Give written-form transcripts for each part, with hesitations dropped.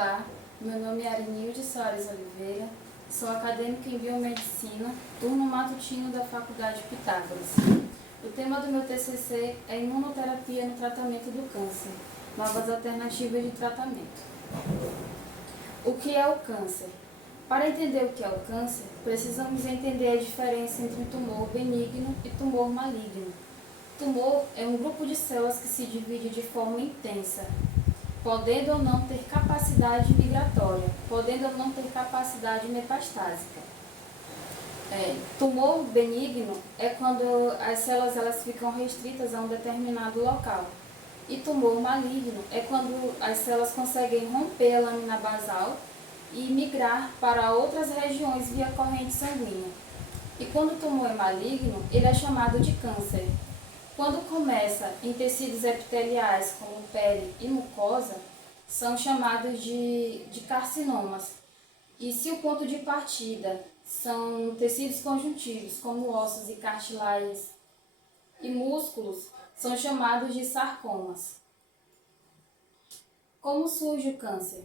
Olá, meu nome é Arinilde Soares Oliveira, sou acadêmica em Biomedicina, turno matutino da Faculdade Pitágoras. O tema do meu TCC é Imunoterapia no tratamento do câncer, novas alternativas de tratamento. O que é o câncer? Para entender o que é o câncer, precisamos entender a diferença entre tumor benigno e tumor maligno. Tumor é um grupo de células que se divide de forma intensa, podendo ou não ter capacidade migratória, podendo ou não ter capacidade metastásica. Tumor benigno é quando as células elas ficam restritas a um determinado local. E tumor maligno é quando as células conseguem romper a lâmina basal e migrar para outras regiões via corrente sanguínea. E quando o tumor é maligno, ele é chamado de câncer. Quando começa em tecidos epiteliais, como pele e mucosa, são chamados de carcinomas. E se o ponto de partida são tecidos conjuntivos, como ossos e cartilagens e músculos, são chamados de sarcomas. Como surge o câncer?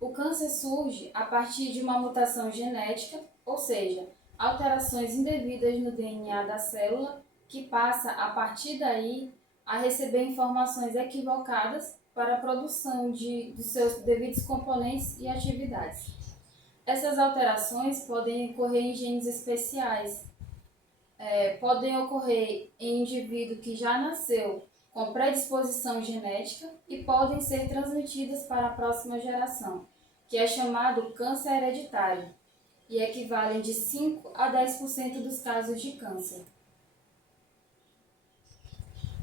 O câncer surge a partir de uma mutação genética, ou seja, alterações indevidas no DNA da célula, que passa, a partir daí, a receber informações equivocadas para a produção dos seus devidos componentes e atividades. Essas alterações podem ocorrer em genes especiais, podem ocorrer em indivíduo que já nasceu com predisposição genética e podem ser transmitidas para a próxima geração, que é chamado câncer hereditário, e equivalem de 5 a 10% dos casos de câncer.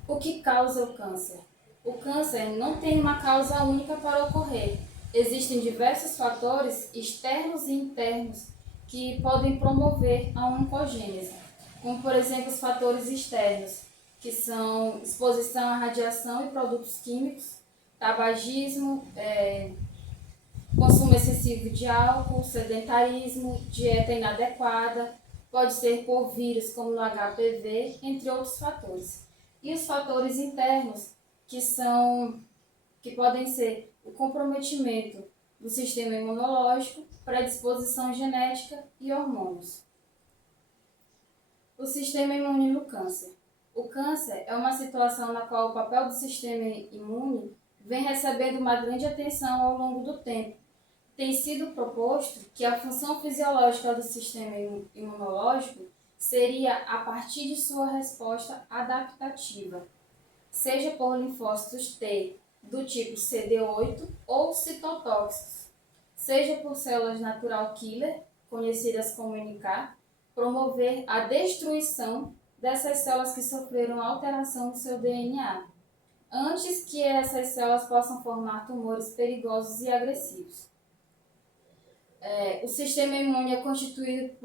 O que causa o câncer? O câncer não tem uma causa única para ocorrer. Existem diversos fatores externos e internos que podem promover a oncogênese, como por exemplo os fatores externos, que são exposição à radiação e produtos químicos, tabagismo, consumo excessivo de álcool, sedentarismo, dieta inadequada, pode ser por vírus como no HPV, entre outros fatores. E os fatores internos, que podem ser o comprometimento do sistema imunológico, predisposição genética e hormônios. O sistema imune no câncer. O câncer é uma situação na qual o papel do sistema imune vem recebendo uma grande atenção ao longo do tempo. Tem sido proposto que a função fisiológica do sistema imunológico seria a partir de sua resposta adaptativa, seja por linfócitos T do tipo CD8 ou citotóxicos, seja por células natural killer, conhecidas como NK, promover a destruição dessas células que sofreram alteração do seu DNA, antes que essas células possam formar tumores perigosos e agressivos. O sistema imune é constituído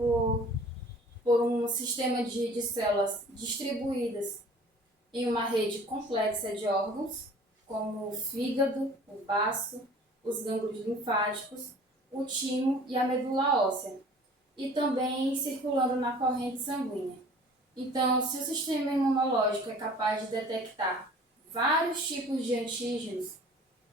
por um sistema de células distribuídas em uma rede complexa de órgãos, como o fígado, o baço, os gânglios linfáticos, o timo e a medula óssea, e também circulando na corrente sanguínea. Então, se o sistema imunológico é capaz de detectar vários tipos de antígenos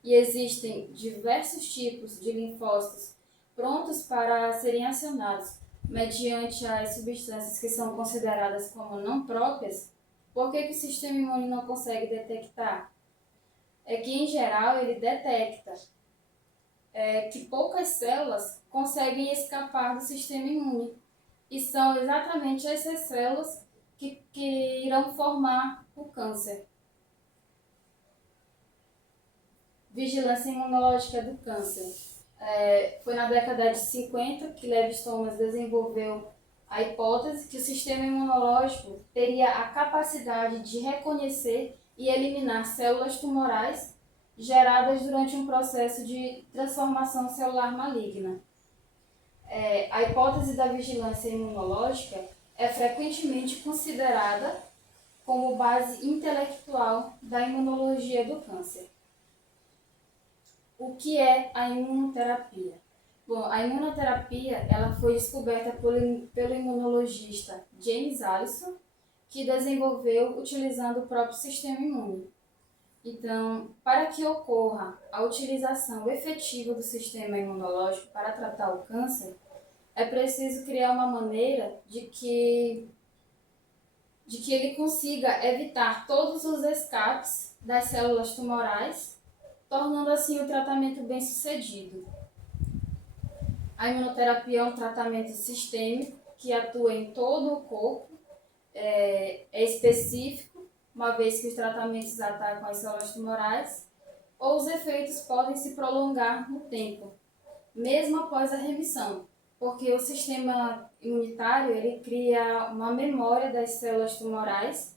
e existem diversos tipos de linfócitos prontos para serem acionados mediante as substâncias que são consideradas como não próprias, por que o sistema imune não consegue detectar? É que, em geral, ele detecta que poucas células conseguem escapar do sistema imune, e são exatamente essas células que irão formar o câncer. Vigilância imunológica do câncer. Foi na década de 50 que Lévi-Strauss desenvolveu a hipótese que o sistema imunológico teria a capacidade de reconhecer e eliminar células tumorais geradas durante um processo de transformação celular maligna. A hipótese da vigilância imunológica é frequentemente considerada como base intelectual da imunologia do câncer. O que é a imunoterapia? Bom, a imunoterapia ela foi descoberta pelo imunologista James Allison, que desenvolveu utilizando o próprio sistema imune. Então, para que ocorra a utilização efetiva do sistema imunológico para tratar o câncer, é preciso criar uma maneira de que ele consiga evitar todos os escapes das células tumorais, tornando assim o tratamento bem sucedido. A imunoterapia é um tratamento sistêmico que atua em todo o corpo, é específico, uma vez que os tratamentos atacam as células tumorais, ou os efeitos podem se prolongar no tempo, mesmo após a remissão, porque o sistema imunitário ele cria uma memória das células tumorais,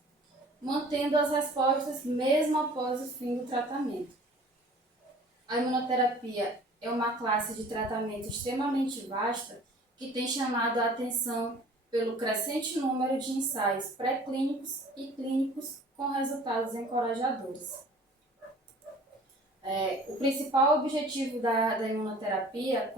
mantendo as respostas mesmo após o fim do tratamento. A imunoterapia é uma classe de tratamento extremamente vasta que tem chamado a atenção pelo crescente número de ensaios pré-clínicos e clínicos com resultados encorajadores. O principal objetivo da imunoterapia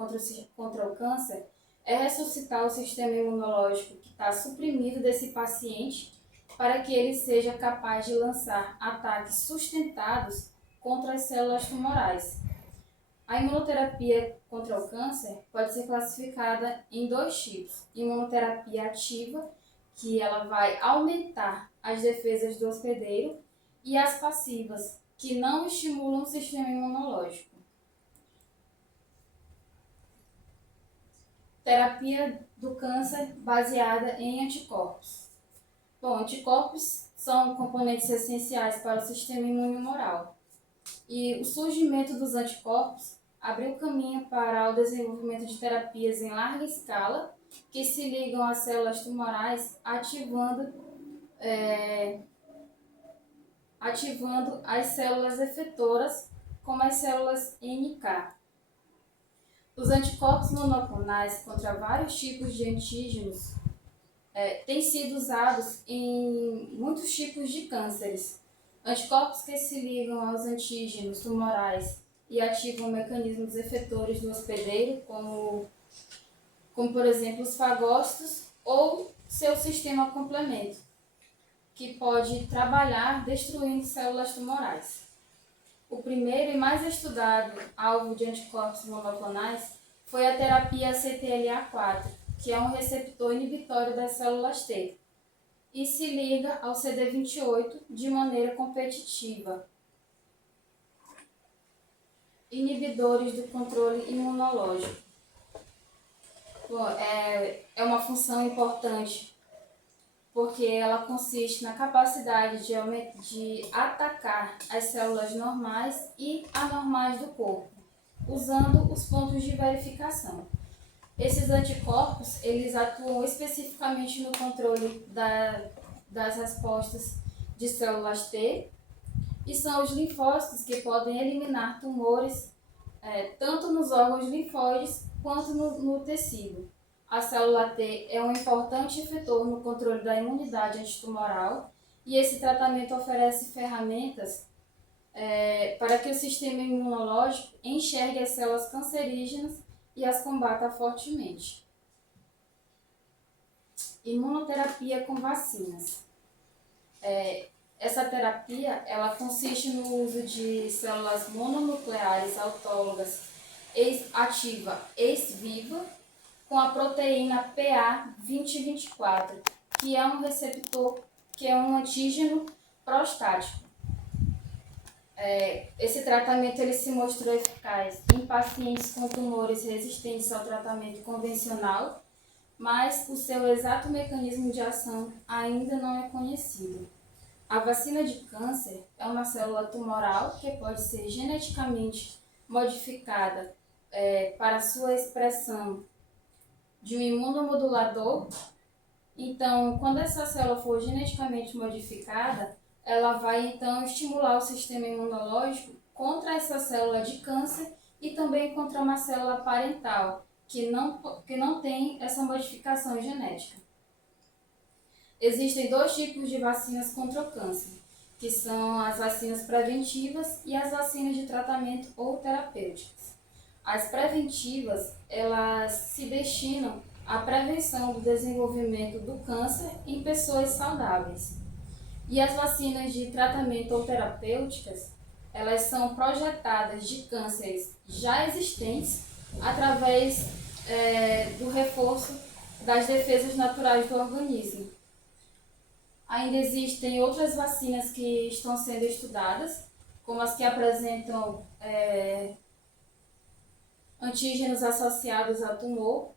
contra o câncer é ressuscitar o sistema imunológico que está suprimido desse paciente para que ele seja capaz de lançar ataques sustentados contra as células tumorais. A imunoterapia contra o câncer pode ser classificada em dois tipos. Imunoterapia ativa, que ela vai aumentar as defesas do hospedeiro, e as passivas, que não estimulam o sistema imunológico. Terapia do câncer baseada em anticorpos. Bom, anticorpos são componentes essenciais para o sistema imunohumoral. E o surgimento dos anticorpos abriu caminho para o desenvolvimento de terapias em larga escala que se ligam às células tumorais, ativando as células efetoras, como as células NK. Os anticorpos monoclonais contra vários tipos de antígenos têm sido usados em muitos tipos de cânceres. Anticorpos que se ligam aos antígenos tumorais e ativam mecanismos efetores do hospedeiro, como por exemplo os fagócitos ou seu sistema complemento, que pode trabalhar destruindo células tumorais. O primeiro e mais estudado alvo de anticorpos monoclonais foi a terapia CTLA4, que é um receptor inibitório das células T, e se liga ao CD28 de maneira competitiva. Inibidores do controle imunológico. Bom, é uma função importante, porque ela consiste na capacidade de atacar as células normais e anormais do corpo, usando os pontos de verificação. Esses anticorpos, eles atuam especificamente no controle das respostas de células T, e são os linfócitos que podem eliminar tumores tanto nos órgãos linfóides quanto no tecido. A célula T é um importante efetor no controle da imunidade antitumoral, e esse tratamento oferece ferramentas para que o sistema imunológico enxergue as células cancerígenas e as combata fortemente. Imunoterapia com vacinas. Essa terapia ela consiste no uso de células mononucleares autólogas ativa ex-viva com a proteína PA2024, que é um receptor, que é um antígeno prostático. Esse tratamento ele se mostrou eficaz em pacientes com tumores resistentes ao tratamento convencional, mas o seu exato mecanismo de ação ainda não é conhecido. A vacina de câncer é uma célula tumoral que pode ser geneticamente modificada para sua expressão de um imunomodulador. Então, quando essa célula for geneticamente modificada, ela vai então estimular o sistema imunológico contra essa célula de câncer e também contra uma célula parental que não tem essa modificação genética. Existem dois tipos de vacinas contra o câncer, que são as vacinas preventivas e as vacinas de tratamento ou terapêuticas. As preventivas, elas se destinam à prevenção do desenvolvimento do câncer em pessoas saudáveis. E as vacinas de tratamento ou terapêuticas, elas são projetadas de cânceres já existentes através do reforço das defesas naturais do organismo. Ainda existem outras vacinas que estão sendo estudadas, como as que apresentam antígenos associados ao tumor,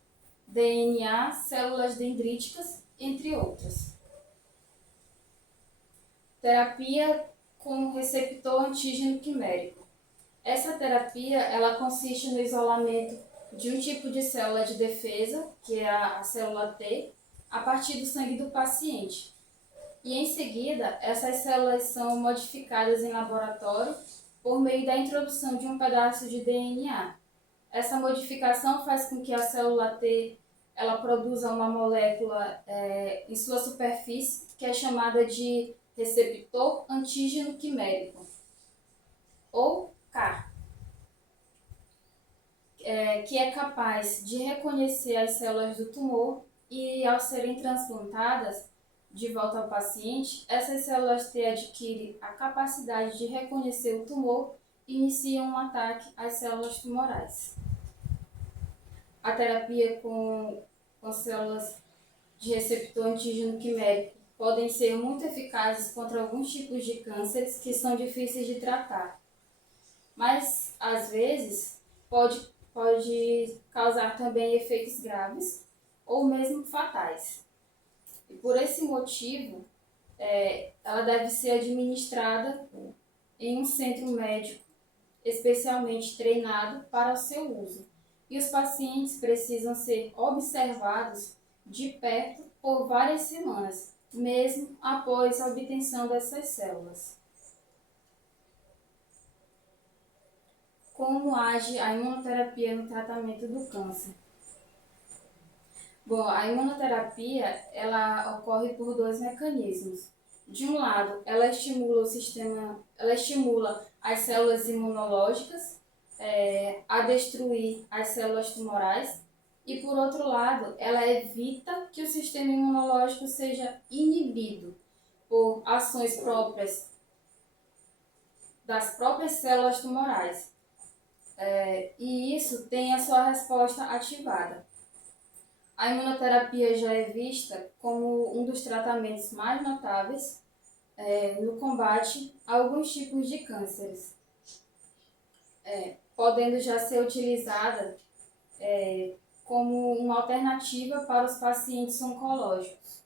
DNA, células dendríticas, entre outras. Terapia com receptor antígeno quimérico. Essa terapia ela consiste no isolamento de um tipo de célula de defesa, que é a célula T, a partir do sangue do paciente. E em seguida, essas células são modificadas em laboratório por meio da introdução de um pedaço de DNA. Essa modificação faz com que a célula T ela produza uma molécula em sua superfície que é chamada de receptor antígeno quimérico, ou CAR, que é capaz de reconhecer as células do tumor e, ao serem transplantadas de volta ao paciente, essas células T adquirem a capacidade de reconhecer o tumor e iniciam um ataque às células tumorais. A terapia com células de receptor antígeno quimérico podem ser muito eficazes contra alguns tipos de cânceres que são difíceis de tratar, mas às vezes pode causar também efeitos graves ou mesmo fatais. E por esse motivo, ela deve ser administrada em um centro médico especialmente treinado para o seu uso. E os pacientes precisam ser observados de perto por várias semanas, mesmo após a obtenção dessas células. Como age a imunoterapia no tratamento do câncer? Bom, a imunoterapia ela ocorre por dois mecanismos. De um lado, ela estimula as células imunológicas a destruir as células tumorais e, por outro lado, ela evita que o sistema imunológico seja inibido por ações próprias das próprias células tumorais. E isso tem a sua resposta ativada. A imunoterapia já é vista como um dos tratamentos mais notáveis no combate a alguns tipos de cânceres, podendo já ser utilizada como uma alternativa para os pacientes oncológicos.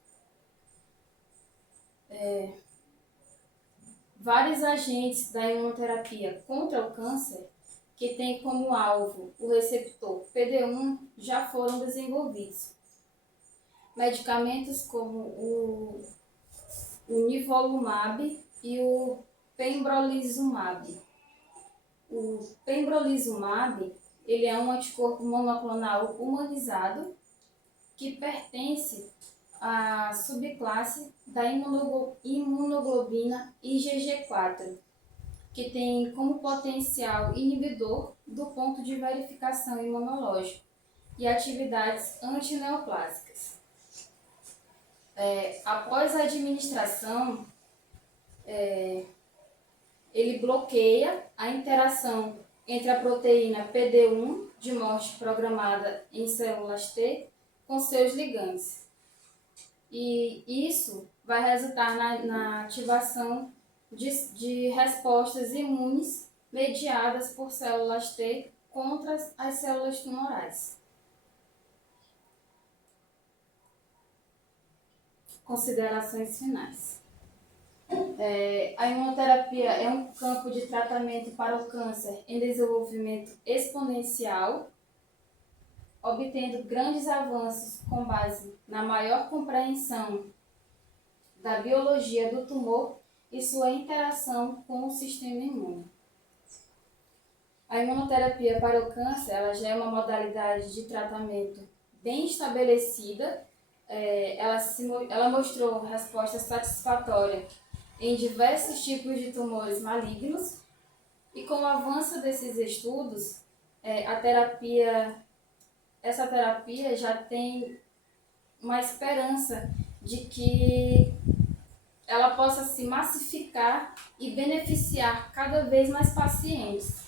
Vários agentes da imunoterapia contra o câncer que tem como alvo o receptor PD-1 já foram desenvolvidos. Medicamentos como o nivolumab e o pembrolizumab. O pembrolizumab ele é um anticorpo monoclonal humanizado que pertence à subclasse da imunoglobina IgG4, que tem como potencial inibidor do ponto de verificação imunológico e atividades antineoplásicas. Após a administração, ele bloqueia a interação entre a proteína PD-1 de morte programada em células T com seus ligandes. E isso vai resultar na ativação de respostas imunes mediadas por células T contra as células tumorais. Considerações finais. A imunoterapia é um campo de tratamento para o câncer em desenvolvimento exponencial, obtendo grandes avanços com base na maior compreensão da biologia do tumor e sua interação com o sistema imune. A imunoterapia para o câncer ela já é uma modalidade de tratamento bem estabelecida. Ela mostrou resposta satisfatória em diversos tipos de tumores malignos e com o avanço desses estudos, essa terapia já tem uma esperança de que ela possa se massificar e beneficiar cada vez mais pacientes.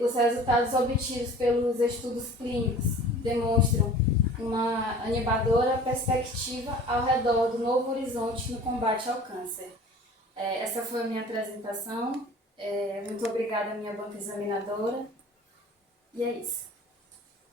Os resultados obtidos pelos estudos clínicos demonstram uma animadora perspectiva ao redor do novo horizonte no combate ao câncer. Essa foi a minha apresentação. Muito obrigada, minha banca examinadora. E é isso.